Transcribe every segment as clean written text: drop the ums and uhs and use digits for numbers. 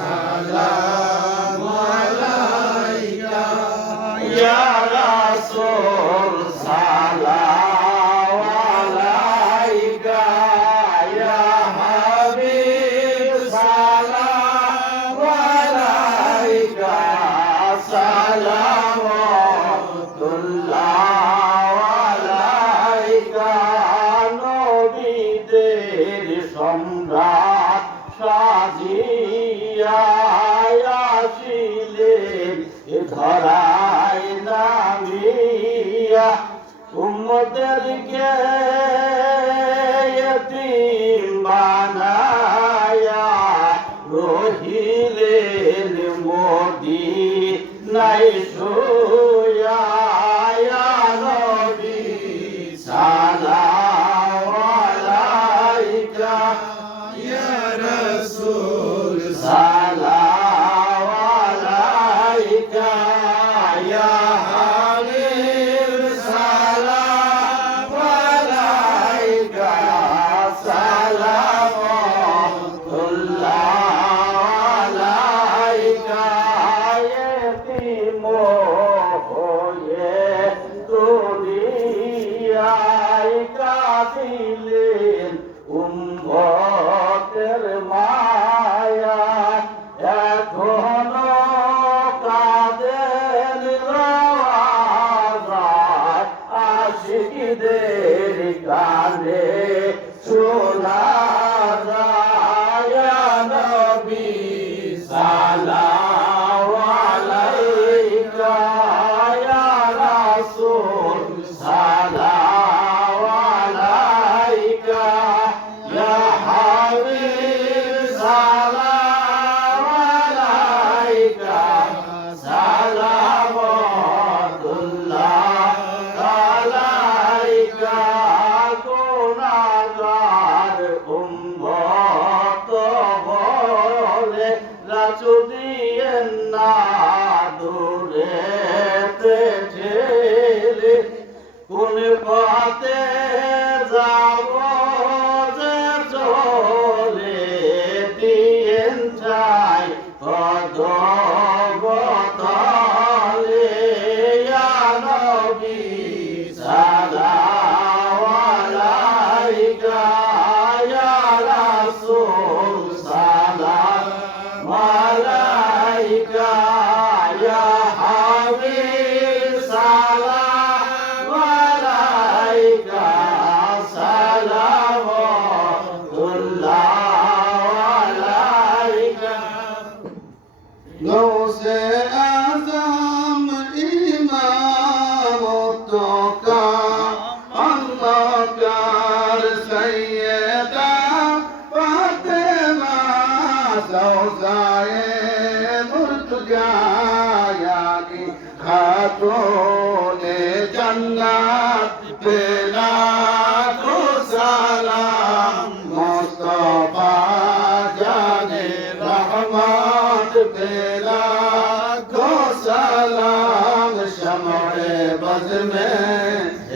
সালাম আলাইকা ইয়া রাসূল সালাম আলাইকা ইয়া হাবিব সালাম আলাইকা সালামুল্লাহ আলাইকা নবীদের সম্রাট সাজিয়া আসিলেন ধরায় নামিয়া উম্মতদেরকে ইয়তীম বানায়া রহিলেন মদিনায় শুয়া ইয়া নবী সালাম আলাইকা ইয়া রাসূল সালাম আলাইকা ইয়া হাবিব সালাম আলাইকা সালামুল্লাহ আলাইকা ইয়তীম হয়ে দুনিয়ায় কাঁদিলেন উম্মতের মায়া এখনো কাঁদেন রওয়াজায় আশিকদের কানে শোনা যায় ইয়া নবী সালাম আলাইকা ইয়া রাসূল সালাম আলাইকা ইয়া হাবিব সালাম আলাইকা সালামুল্লাহ আলাইকা গুনাহগার উম্মত বলে রাসূল দিয়েন না দূরেতে ঠেলে কোন পথে যাব যে চলে দিয়েন চাই পদবতলে ইয়া নবী সালাম আলাইকা ইয়া রাসূল সালাম আলাইকা ইয়া হাবিব সালাম আলাইকা সালামুল্লাহ আলাইকা গৌসে আযম ইমামত কা আল্লাহ কার সাইয়্যিদা ফাতেমা সওজায়ে মুর্তজা ইয়ানি খাতুনে জান্নাত বেলা কো সালাম মুস্তাফা জানে রহমত বেলা কো সালাম শমে বজ মে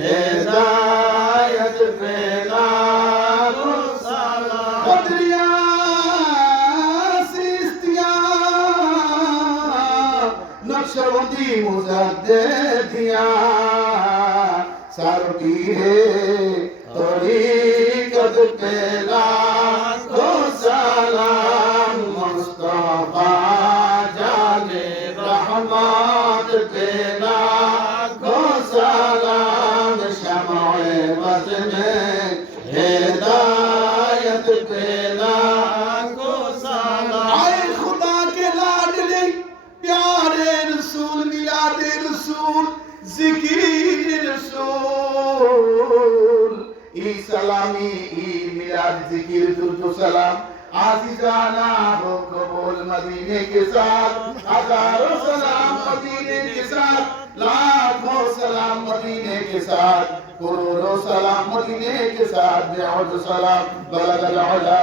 হিদায়ত বেলা কো সালাম বদরিয়া সিস্তিয়া नक्शबंदी मुजद्दिदिया सारकी है तरीक़त पे लाखो सलाम मुस्तफा जाने रहमत पे लाखो सलाम शमए बज़ में हिदायत पे लाखो सलाम आए खुदा के लाडले प्यारे रसूल मिलादे रसूल जिकिर रसूल ई सलामी ई मिलाद जिकिर दुरूद सलाम आज़िज़ाना हो कबूल मदीने के साथ हजारों सलाम मदीने के साथ लाखों सलाम मदीने के साथ करोड़ों सलाम मदीने के साथ बेअद सलाम बलगल उला।